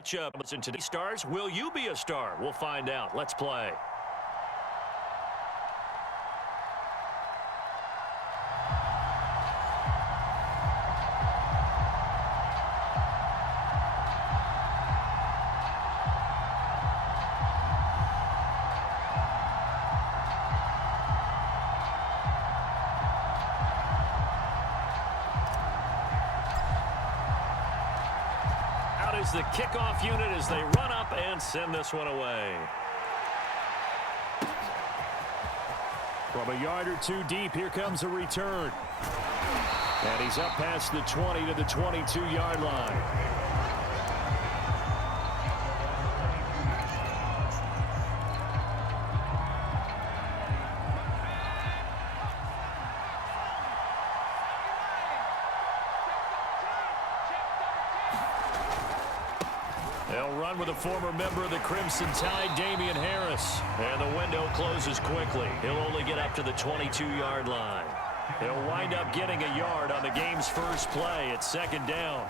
matchup. Listen to the stars. Will you be a star? We'll find out. Let's play. Is the kickoff unit as they run up and send this one away. From a yard or two deep, here comes a return. And he's up past the 20 to the 22-yard line. They'll run with a former member of the Crimson Tide, Damian Harris. And the window closes quickly. He'll only get up to the 22-yard line. He'll wind up getting a yard on the game's first play at second down.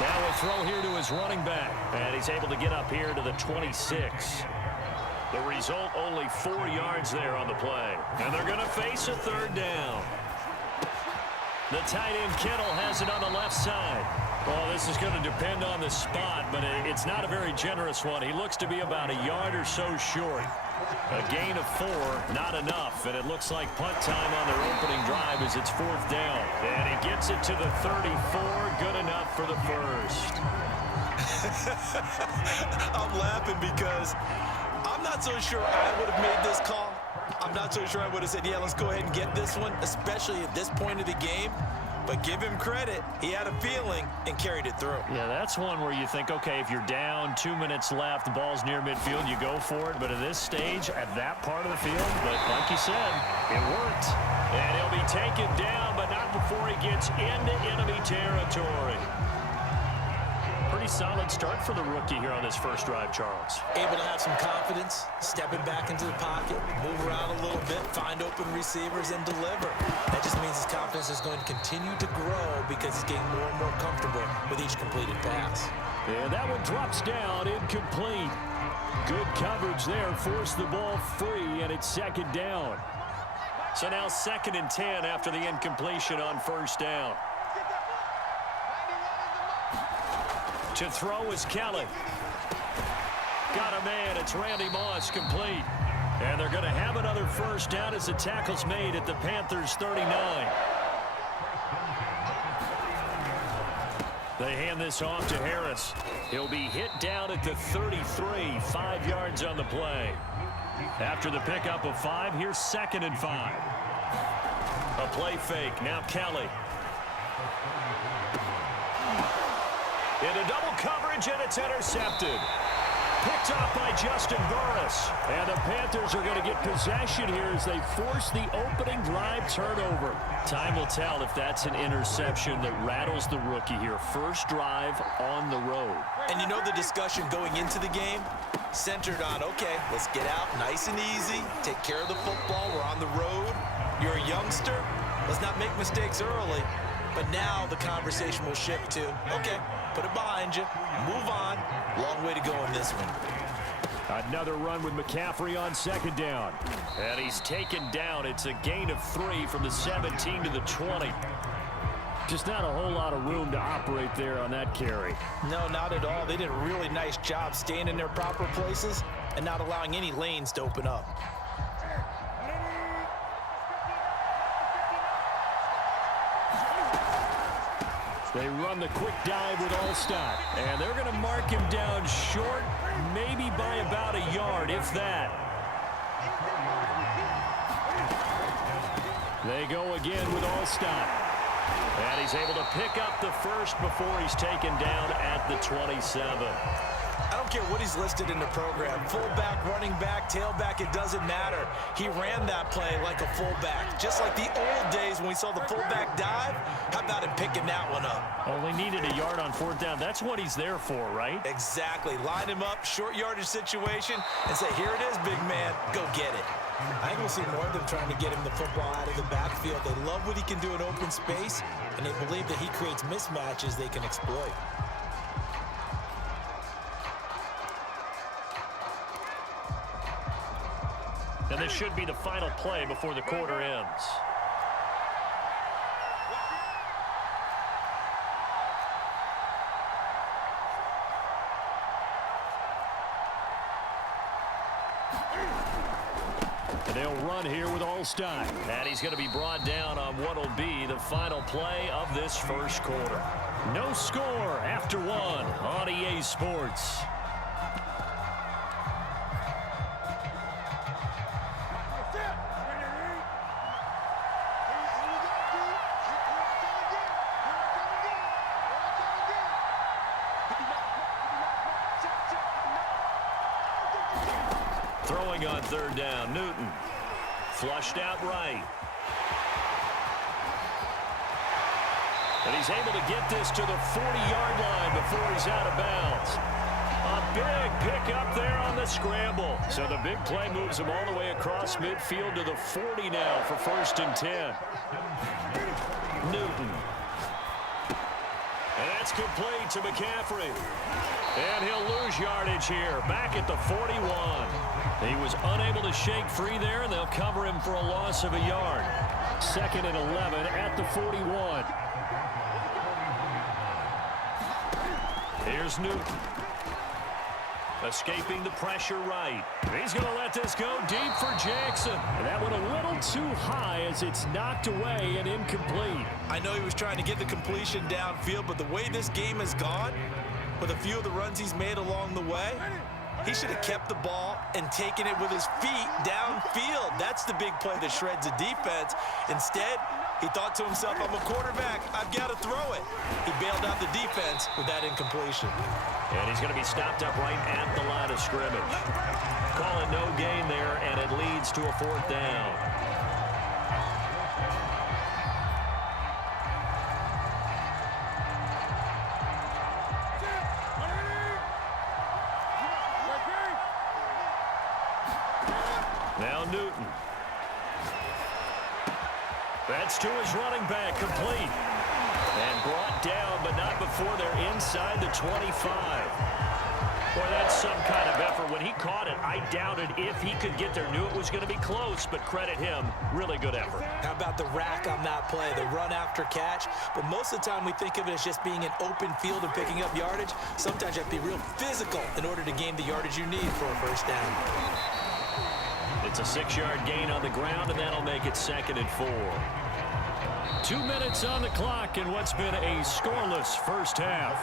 Now a throw here to his running back. And he's able to get up here to the 26. The result, only 4 yards there on the play. And they're going to face a third down. The tight end Kittle has it on the left side. Well, this is going to depend on the spot, but it's not a very generous one. He looks to be about a yard or so short. A gain of 4, not enough, and it looks like punt time on their opening drive as it's fourth down. And he gets it to the 34, good enough for the first. I'm laughing because I'm not so sure I would have made this call. I'm not so sure I would have said, yeah, let's go ahead and get this one, especially at this point of the game. But give him credit. He had a feeling and carried it through. Yeah, that's one where you think, okay, if you're down, 2 minutes left, the ball's near midfield, you go for it. But at this stage, at that part of the field, but like you said, it worked. And he'll be taken down, but not before he gets into enemy territory. Pretty solid start for the rookie here on this first drive, Charles. Able to have some confidence, stepping back into the pocket, move around a little bit, find open receivers, and deliver. That just means his confidence is going to continue to grow because he's getting more and more comfortable with each completed pass. And that one drops down, incomplete. Good coverage there, forced the ball free, and it's second down. So now 2nd and 10 after the incompletion on first down. To throw is Kelly. Got a man. It's Randy Moss, complete. And they're going to have another first down as the tackle's made at the Panthers' 39. They hand this off to Harris. He'll be hit down at the 33, 5 yards on the play. After the pickup of 5, here's 2nd and 5. A play fake. Now Kelly. Into double coverage, and it's intercepted. Picked off by Justin Burris. And the Panthers are going to get possession here as they force the opening drive turnover. Time will tell if that's an interception that rattles the rookie here. First drive on the road. And you know the discussion going into the game? Centered on, okay, let's get out nice and easy, take care of the football, we're on the road. You're a youngster, let's not make mistakes early. But now the conversation will shift to, okay, put it behind you, move on. Long way to go in this one. Another run with McCaffrey on second down. And he's taken down. It's a gain of 3 from the 17 to the 20. Just not a whole lot of room to operate there on that carry. No, not at all. They did a really nice job staying in their proper places and not allowing any lanes to open up. They run the quick dive with Allstott. And they're going to mark him down short, maybe by about a yard, if that. They go again with Allstott. And he's able to pick up the first before he's taken down at the 27. I don't care what he's listed in the program. Fullback, running back, tailback, it doesn't matter. He ran that play like a fullback. Just like the old days when we saw the fullback dive. How about him picking that one up? Only needed a yard on fourth down. That's what he's there for, right? Exactly. Line him up, short yardage situation, and say, here it is, big man. Go get it. I think we'll see more of them trying to get him the football out of the backfield. They love what he can do in open space, and they believe that he creates mismatches they can exploit. And this should be the final play before the quarter ends. They'll run here with Allstein. And he's going to be brought down on what will be the final play of this first quarter. No score after one on EA Sports. Throwing on third down, Newton. Flushed out right. And he's able to get this to the 40-yard line before he's out of bounds. A big pickup there on the scramble. So the big play moves him all the way across midfield to the 40 now for 1st and 10. Newton. And that's complete to McCaffrey. And he'll lose yardage here, back at the 41. He was unable to shake free there, and they'll cover him for a loss of a yard. 2nd and 11 at the 41. Here's Newton. Escaping the pressure right. He's going to let this go deep for Jackson. And that went a little too high as it's knocked away and incomplete. I know he was trying to get the completion downfield, but the way this game has gone, with a few of the runs he's made along the way, he should have kept the ball and taken it with his feet downfield. That's the big play that shreds a defense. Instead, he thought to himself, I'm a quarterback, I've got to throw it. He bailed out the defense with that incompletion. And he's going to be stopped up right at the line of scrimmage. Calling no gain there, and it leads to a 4th down. Now Newton. That's to his running back, complete. And brought down, but not before they're inside the 25. Boy, that's some kind of effort. When he caught it, I doubted if he could get there. Knew it was going to be close, but credit him. Really good effort. How about the rack on that play, the run after catch? But most of the time we think of it as just being an open field and picking up yardage. Sometimes you have to be real physical in order to gain the yardage you need for a 1st down. It's a 6-yard gain on the ground, and that'll make it 2nd and 4. 2 minutes on the clock in what's been a scoreless first half.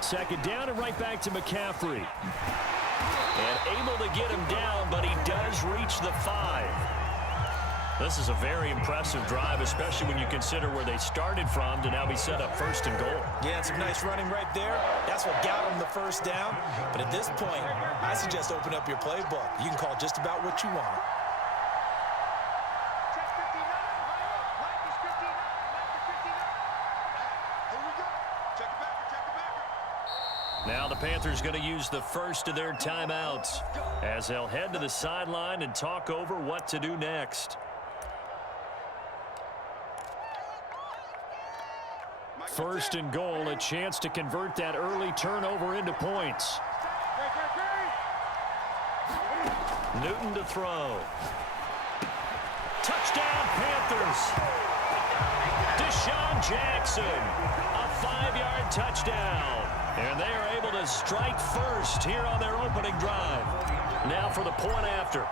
Second down and right back to McCaffrey. And able to get him down, but he does reach the 5. This is a very impressive drive, especially when you consider where they started from to now be set up 1st and goal. Yeah, some nice running right there. That's what got him the 1st down. But at this point, I suggest open up your playbook. You can call just about what you want. Now the Panthers going to use the first of their timeouts as they'll head to the sideline and talk over what to do next. 1st and goal, a chance to convert that early turnover into points. Newton to throw. Touchdown, Panthers. Deshaun Jackson, a 5-yard touchdown. And they are able to strike first here on their opening drive. Now for the point after.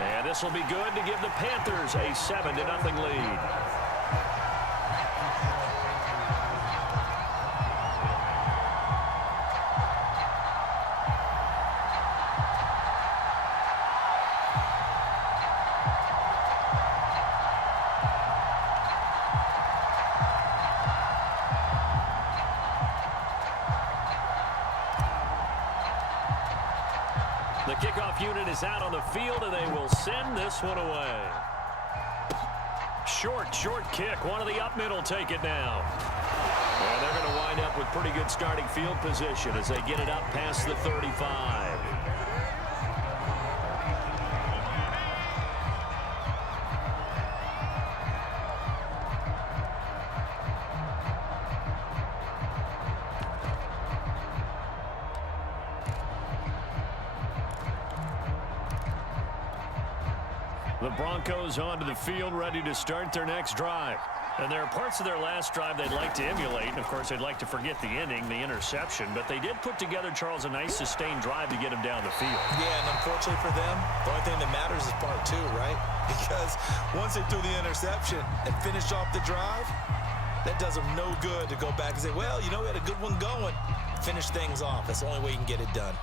And this will be good to give the Panthers a 7-0 lead. kickoff unit is out on the field, and they will send this one away. Short kick. One of the up middle take it now. And they're going to wind up with pretty good starting field position as they get it up past the 35. The Broncos onto the field, ready to start their next drive. And there are parts of their last drive they'd like to emulate. And, of course, they'd like to forget the ending, the interception. But they did put together, Charles, a nice sustained drive to get him down the field. Yeah, and unfortunately for them, the only thing that matters is part two, right? Because once they threw the interception and finished off the drive, that does them no good to go back and say, well, you know, we had a good one going. Finish things off. That's the only way you can get it done.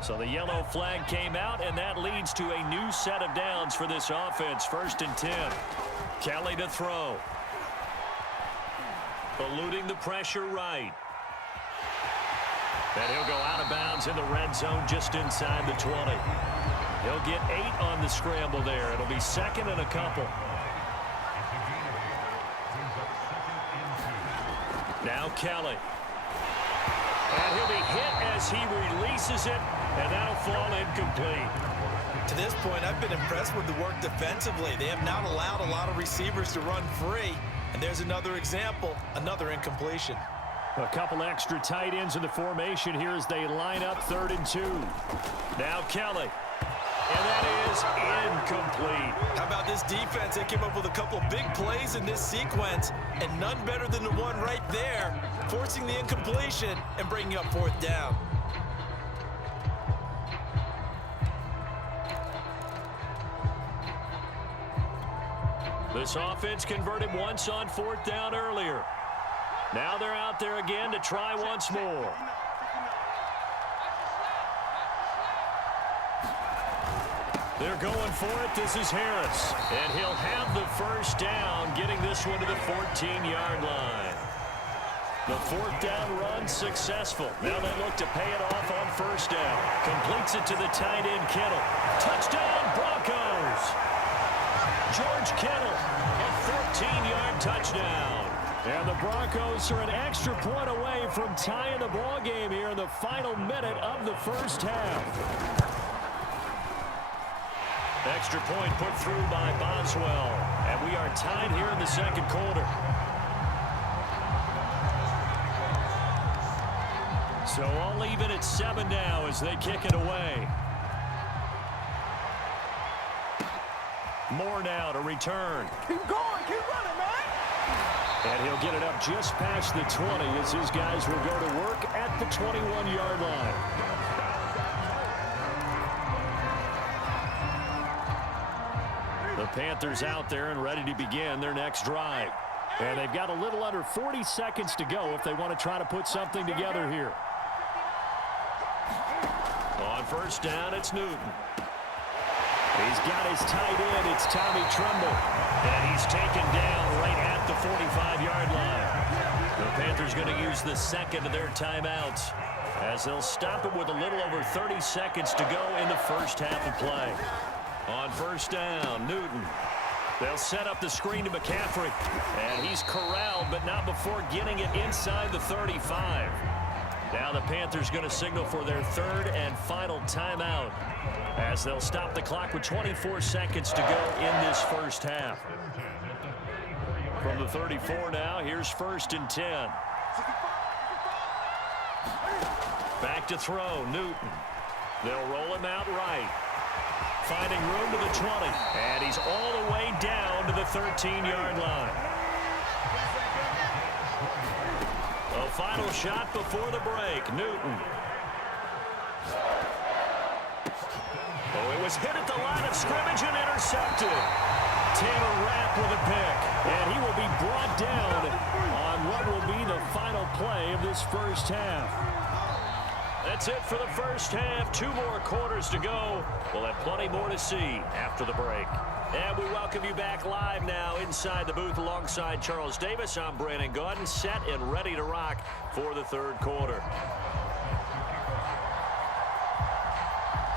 So the yellow flag came out, and that leads to a new set of downs for this offense. 1st and 10. Kelly to throw. Eluding the pressure right. And he'll go out of bounds in the red zone just inside the 20. He'll get 8 on the scramble there. It'll be 2nd and a couple. Now Kelly. And he'll be hit as he releases it, and that'll fall incomplete. To this point, I've been impressed with the work defensively. They have not allowed a lot of receivers to run free. And there's another example, another incompletion. A couple extra tight ends in the formation here as they line up 3rd and 2. Now Kelly. And that is incomplete. How about this defense? They came up with a couple of big plays in this sequence, and none better than the one right there, forcing the incompletion and bringing up 4th down. This offense converted once on 4th down earlier. Now they're out there again to try once more. They're going for it. This is Harris. And he'll have the 1st down, getting this one to the 14-yard line. The 4th down run successful. Now they look to pay it off on 1st down. Completes it to the tight end, Kittle. Touchdown, Broncos! George Kittle, a 14-yard touchdown. And the Broncos are an extra point away from tying the ball game here in the final minute of the 1st half. Extra point put through by Boswell. And we are tied here in the 2nd quarter. So all even at 7 now as they kick it away. Moore now to return. Keep going, keep running, man. And he'll get it up just past the 20 as his guys will go to work at the 21-yard line. The Panthers out there and ready to begin their next drive. And they've got a little under 40 seconds to go if they want to try to put something together here. On 1st down, it's Newton. He's got his tight end. It's Tommy Tremble. And he's taken down right at the 45-yard line. The Panthers going to use the 2nd of their timeouts as they'll stop it with a little over 30 seconds to go in the 1st half of play. On 1st down, Newton. They'll set up the screen to McCaffrey. And he's corralled, but not before getting it inside the 35. Now the Panthers going to signal for their 3rd and final timeout as they'll stop the clock with 24 seconds to go in this 1st half. From the 34 now, here's 1st and 10. Back to throw, Newton. They'll roll him out right. Finding room to the 20. And he's all the way down to the 13-yard line. A final shot before the break. Newton. Oh, it was hit at the line of scrimmage and intercepted. Taylor Rapp with a pick. And he will be brought down on what will be the final play of this 1st half. That's it for the first half. 2 more quarters to go. We'll have plenty more to see after the break. And we welcome you back live now inside the booth alongside Charles Davis. I'm Brandon Gaudin, set and ready to rock for the third quarter.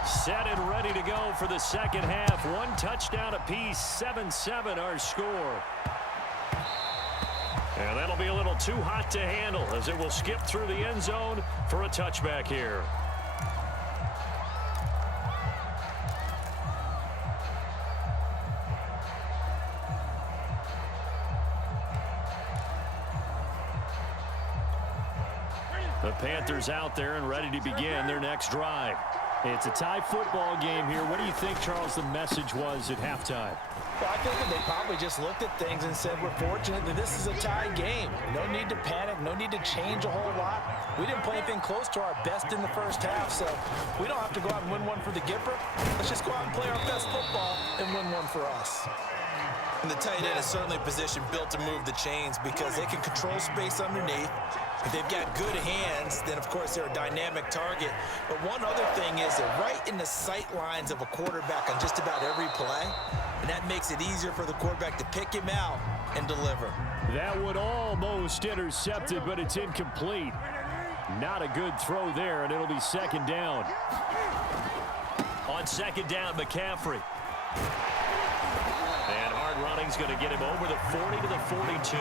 Set and ready to go for the second half. 1 touchdown apiece, 7-7 our score. And that'll be a little too hot to handle as it will skip through the end zone for a touchback here. The Panthers out there and ready to begin their next drive. It's a tie football game here. What do you think, Charles, the message was at halftime? Well, I think that they probably just looked at things and said, we're fortunate that this is a tie game. No need to panic, no need to change a whole lot. We didn't play anything close to our best in the first half, so we don't have to go out and win one for the Gipper. Let's just go out and play our best football and win one for us. And the tight end is certainly a position built to move the chains because they can control space underneath. If they've got good hands, then of course they're a dynamic target. But one other thing is they're right in the sight lines of a quarterback on just about every play. And that makes it easier for the quarterback to pick him out and deliver. That would almost intercepted, but it's incomplete. Not a good throw there, and it'll be second down. On second down, McCaffrey. And hard running's going to get him over the 40 to the 42.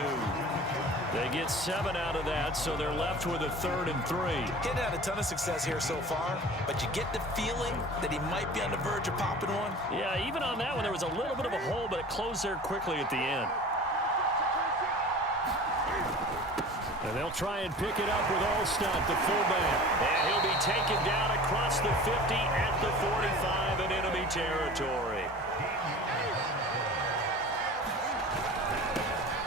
They get 7 out of that, so they're left with a 3rd and 3. Getting had a ton of success here so far, but you get the feeling that he might be on the verge of popping one. Yeah, even on that one, there was a little bit of a hole, but it closed there quickly at the end. And they'll try and pick it up with Allstott, the fullback. And he'll be taken down across the 50 at the 45 in enemy territory.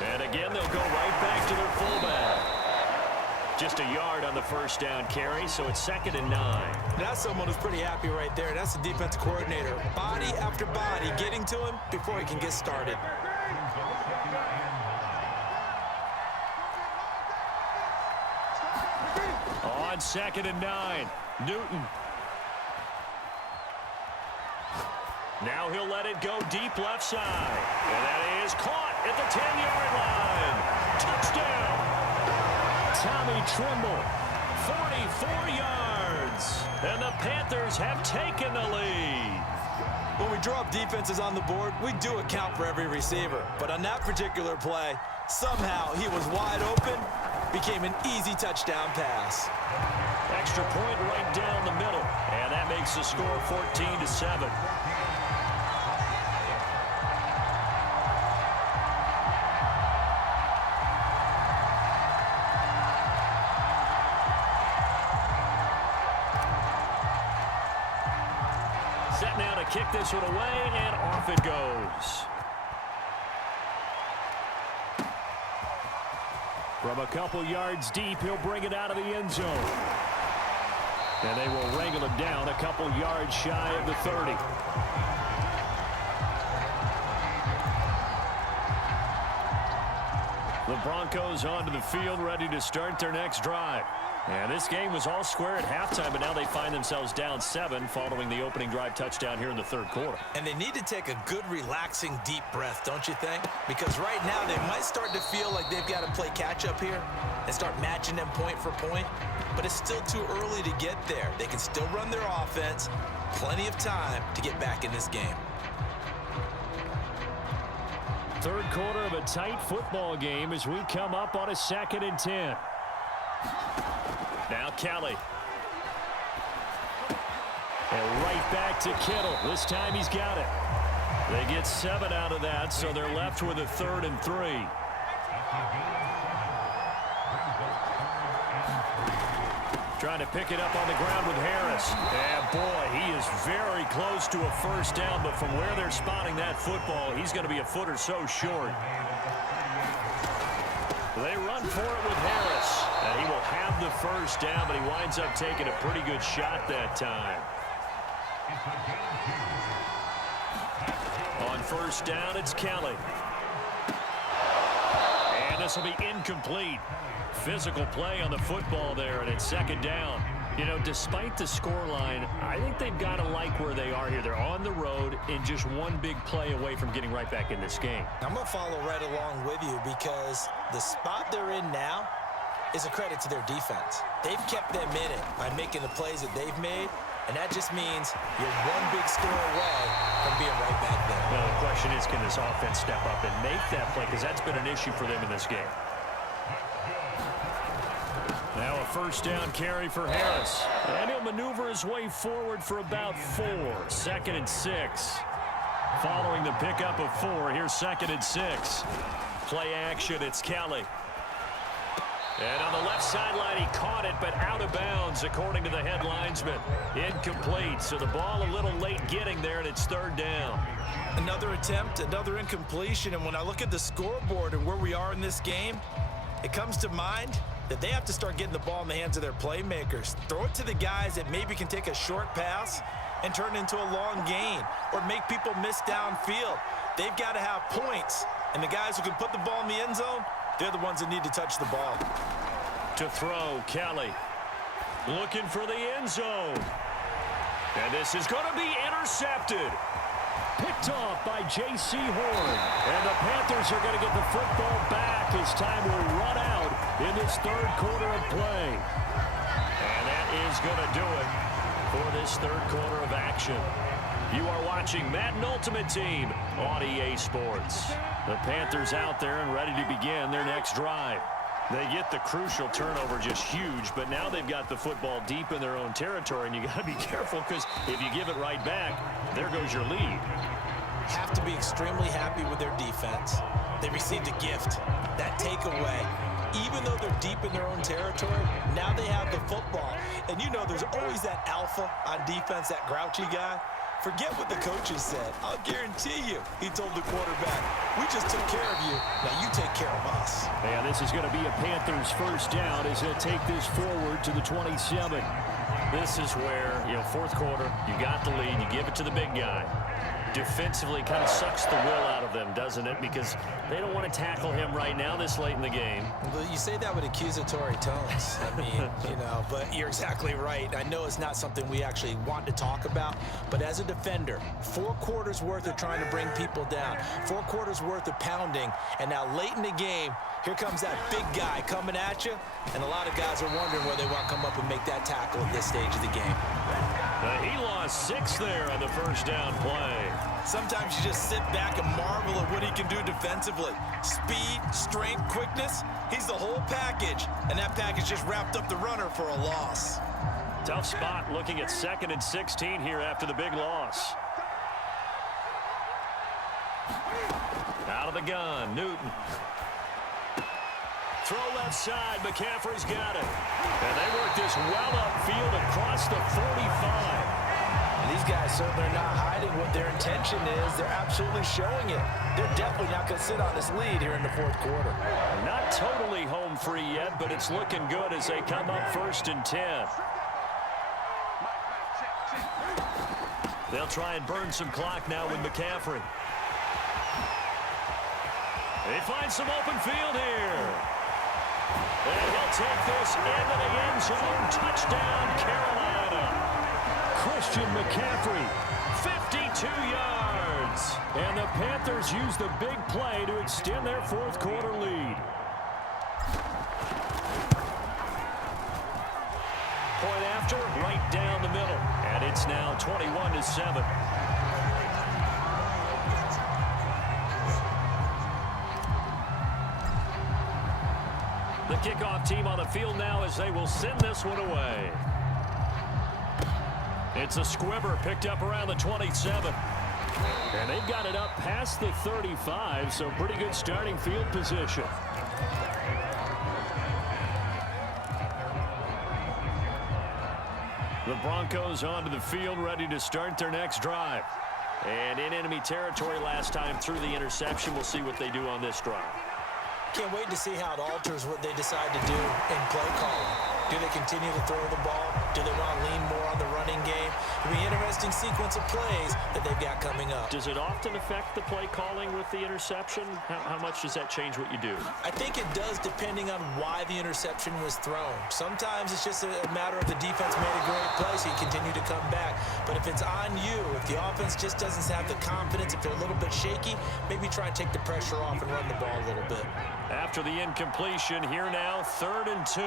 And again, they'll go right back to their fullback. Just a yard on the first down carry, so it's 2nd and 9. That's someone who's pretty happy right there. That's the defensive coordinator. Body after body getting to him before he can get started. On 2nd and 9, Newton. Now he'll let it go deep left side. And that is caught at the 10-yard line. Touchdown. Tommy Trimble, 44 yards. And the Panthers have taken the lead. When we draw up defenses on the board, we do account for every receiver. But on that particular play, somehow he was wide open, became an easy touchdown pass. Extra point right down the middle. And that makes the score 14-7. Set now to kick this one away, and off it goes. From a couple yards deep, he'll bring it out of the end zone. And they will wrangle him down a couple yards shy of the 30. The Broncos onto the field, ready to start their next drive. And this game was all square at halftime, but now they find themselves down 7 following the opening drive touchdown here in the third quarter. And they need to take a good, relaxing, deep breath, don't you think? Because right now they might start to feel like they've got to play catch-up here and start matching them point for point. But it's still too early to get there. They can still run their offense. Plenty of time to get back in this game. Third quarter of a tight football game as we come up on a 2nd and 10. Now Kelly. And right back to Kittle. This time he's got it. They get 7 out of that, so they're left with a 3rd and 3. Trying to pick it up on the ground with Harris. And boy, he is very close to a first down, but from where they're spotting that football, he's going to be a foot or so short. They run for it with Harris. And he will have the first down, but he winds up taking a pretty good shot that time. On first down, it's Kelly. And this will be incomplete. Physical play on the football there, and it's 2nd down. You know, despite the scoreline, I think they've got to like where they are here. They're on the road and just one big play away from getting right back in this game. I'm going to follow right along with you because the spot they're in now is a credit to their defense. They've kept them in it by making the plays that they've made, and that just means you're one big score away from being right back there. Well, the question is, can this offense step up and make that play? Because that's been an issue for them in this game. Now a first down carry for Harris. And he'll maneuver his way forward for about 4. 2nd and 6. Following the pickup of 4, here's 2nd and 6. Play action, it's Kelly. And on the left sideline, he caught it, but out of bounds, according to the head linesman. Incomplete, so the ball a little late getting there, and it's 3rd down. Another attempt, another incompletion, and when I look at the scoreboard and where we are in this game, it comes to mind that they have to start getting the ball in the hands of their playmakers. Throw it to the guys that maybe can take a short pass and turn it into a long gain or make people miss downfield. They've got to have points, and the guys who can put the ball in the end zone, they're the ones that need to touch the ball. To throw, Kelly. Looking for the end zone. And this is going to be intercepted. Picked off by J.C. Horn. And the Panthers are going to get the football back as time will run out in this 3rd quarter of play. And that is going to do it for this 3rd quarter of action. You are watching Madden Ultimate Team on EA Sports. The Panthers out there and ready to begin their next drive. They get the crucial turnover, just huge, but now they've got the football deep in their own territory, and you got to be careful because if you give it right back, there goes your lead. Have to be extremely happy with their defense. They received a gift. That takeaway, even though they're deep in their own territory, now they have the football. And you know there's always that alpha on defense, that grouchy guy. Forget what the coaches said. I'll guarantee you, he told the quarterback, we just took care of you. Now you take care of us. And this is going to be a Panthers first down as they take this forward to the 27. This is where, you know, 4th quarter, you got the lead, you give it to the big guy. Defensively, kind of sucks the will out of them, doesn't it? Because they don't want to tackle him right now this late in the game. Well, you say that with accusatory tones. I mean, you know, but you're exactly right. I know it's not something we actually want to talk about, but as a defender, 4 quarters worth of trying to bring people down, 4 quarters worth of pounding, and now late in the game, here comes that big guy coming at you, and a lot of guys are wondering where they want to come up and make that tackle at this stage of the game. He lost 6 there on the first down play. Sometimes you just sit back and marvel at what he can do defensively. Speed, strength, quickness, he's the whole package. And that package just wrapped up the runner for a loss. Tough spot looking at 2nd and 16 here after the big loss. Out of the gun, Newton. Throw left side, McCaffrey's got it. And they work this well upfield across the 45. And these guys certainly are not hiding what their intention is. They're absolutely showing it. They're definitely not going to sit on this lead here in the 4th quarter. Not totally home free yet, but it's looking good as they come up 1st and 10. They'll try and burn some clock now with McCaffrey. They find some open field here. And he'll take this into the end zone. Touchdown, Carolina. Christian McCaffrey, 52 yards. And the Panthers use the big play to extend their 4th quarter lead. Point after, right down the middle. And it's now 21-7. The kickoff team on the field now as they will send this one away. It's a squibber picked up around the 27. And they've got it up past the 35, so pretty good starting field position. The Broncos onto the field ready to start their next drive. And in enemy territory last time through the interception. We'll see what they do on this drive. Can't wait to see how it alters what they decide to do in play calling. Do they continue to throw the ball? Do they want to lean more on the running game? It'll be an interesting sequence of plays that they've got coming up. Does it often affect the play calling with the interception? How much does that change what you do? I think it does depending on why the interception was thrown. Sometimes it's just a matter of the defense made a great play, so you continue to come back. But if it's on you, if the offense just doesn't have the confidence, if they're a little bit shaky, maybe try and take the pressure off and run the ball a little bit. After the incompletion, here now, 3rd and 2.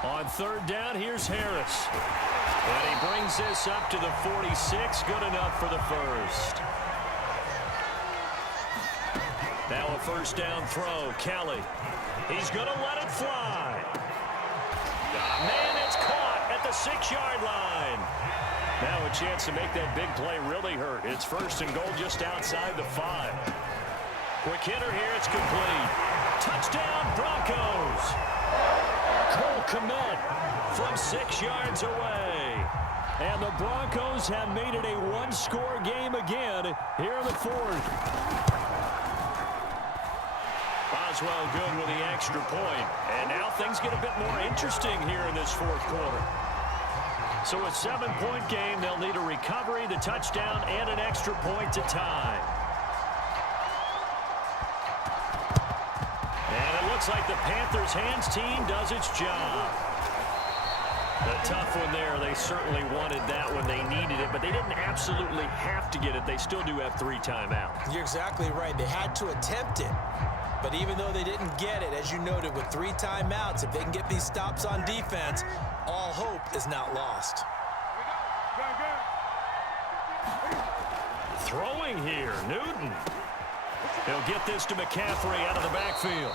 On 3rd down, here's Harris. And he brings this up to the 46. Good enough for the first. Now a 1st down throw. Kelly. He's going to let it fly. Man, it's caught at the 6-yard line. Now a chance to make that big play really hurt. It's 1st and goal just outside the 5. Quick hitter here. It's complete. Touchdown, Broncos. Cole Kmet from 6 yards away. And the Broncos have made it a 1-score game again here in the 4th. Boswell good with the extra point. And now things get a bit more interesting here in this 4th quarter. So a 7-point game, they'll need a recovery, the touchdown, and an extra point to tie. And it looks like the Panthers' hands team does its job. A tough one there. They certainly wanted that when they needed it, but they didn't absolutely have to get it. They still do have 3 timeouts. You're exactly right. They had to attempt it. But even though they didn't get it, as you noted, with 3 timeouts, if they can get these stops on defense, all hope is not lost. Throwing here, Newton. He'll get this to McCaffrey out of the backfield.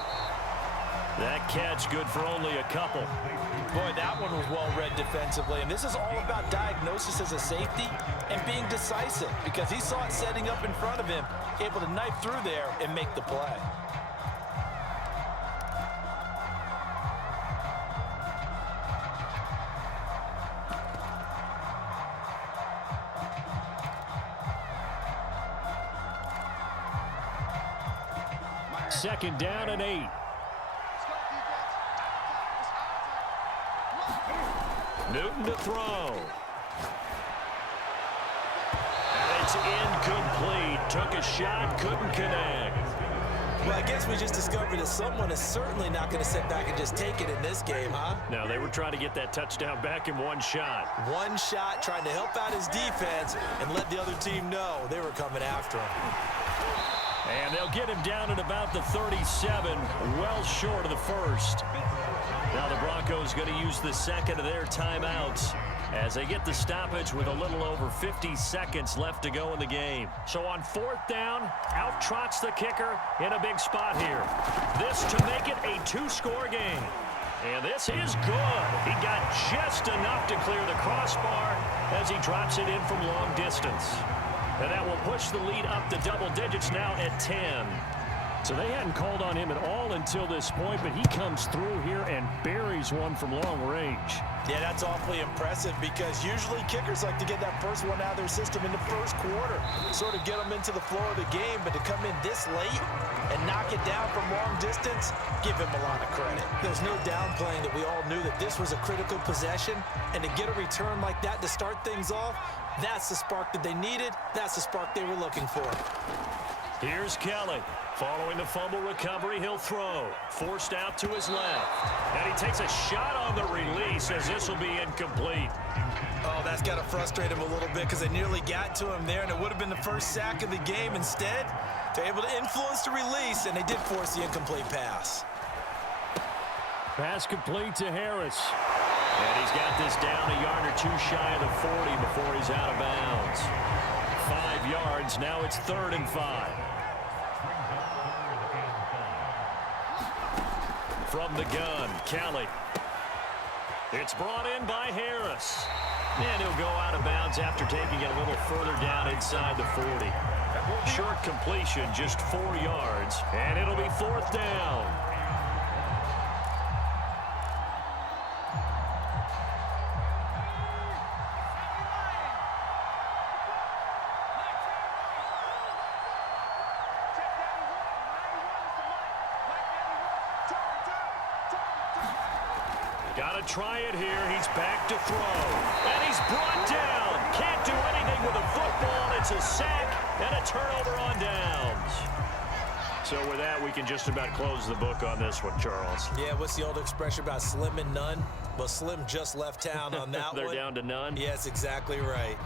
That catch good for only a couple. Boy, that one was well read defensively. And this is all about diagnosis as a safety and being decisive, because he saw it setting up in front of him, able to knife through there and make the play. Second down and 8. Newton to throw. And it's incomplete. Took a shot, couldn't connect. Well, I guess we just discovered that someone is certainly not going to sit back and just take it in this game, huh? No, they were trying to get that touchdown back in one shot. One shot, trying to help out his defense and let the other team know they were coming after him. And they'll get him down at about the 37, well short of the first. Now the Broncos going to use the second of their timeouts as they get the stoppage with a little over 50 seconds left to go in the game. So on 4th down, out trots the kicker in a big spot here. This to make it a 2-score game. And this is good. He got just enough to clear the crossbar as he drops it in from long distance. And that will push the lead up to double digits now at 10. So they hadn't called on him at all until this point, but he comes through here and buries one from long range. Yeah, that's awfully impressive, because usually kickers like to get that first one out of their system in the first quarter, sort of get them into the flow of the game. But to come in this late and knock it down from long distance, give him a lot of credit. There's no downplaying that we all knew that this was a critical possession, and to get a return like that to start things off, that's the spark that they needed. That's the spark they were looking for. Here's Kelly. Following the fumble recovery, he'll throw. Forced out to his left. And he takes a shot on the release as this will be incomplete. Oh, that's got to frustrate him a little bit, because they nearly got to him there, and it would have been the first sack of the game. Instead, they're able to influence the release, and they did force the incomplete pass. Pass complete to Harris. And he's got this down a yard or 2 shy of the 40 before he's out of bounds. 5 yards. Now it's 3rd and 5. From the gun, Kelly. It's brought in by Harris. And he'll go out of bounds after taking it a little further down inside the 40. Short completion, just 4 yards. And it'll be 4th down. Got to try it here. He's back to throw. And he's brought down. Can't do anything with a football. It's a sack and a turnover on downs. So with that, we can just about close the book on this one, Charles. Yeah, what's the old expression about slim and none? Well, Slim just left town on that one. They're down to none? Yes, exactly right.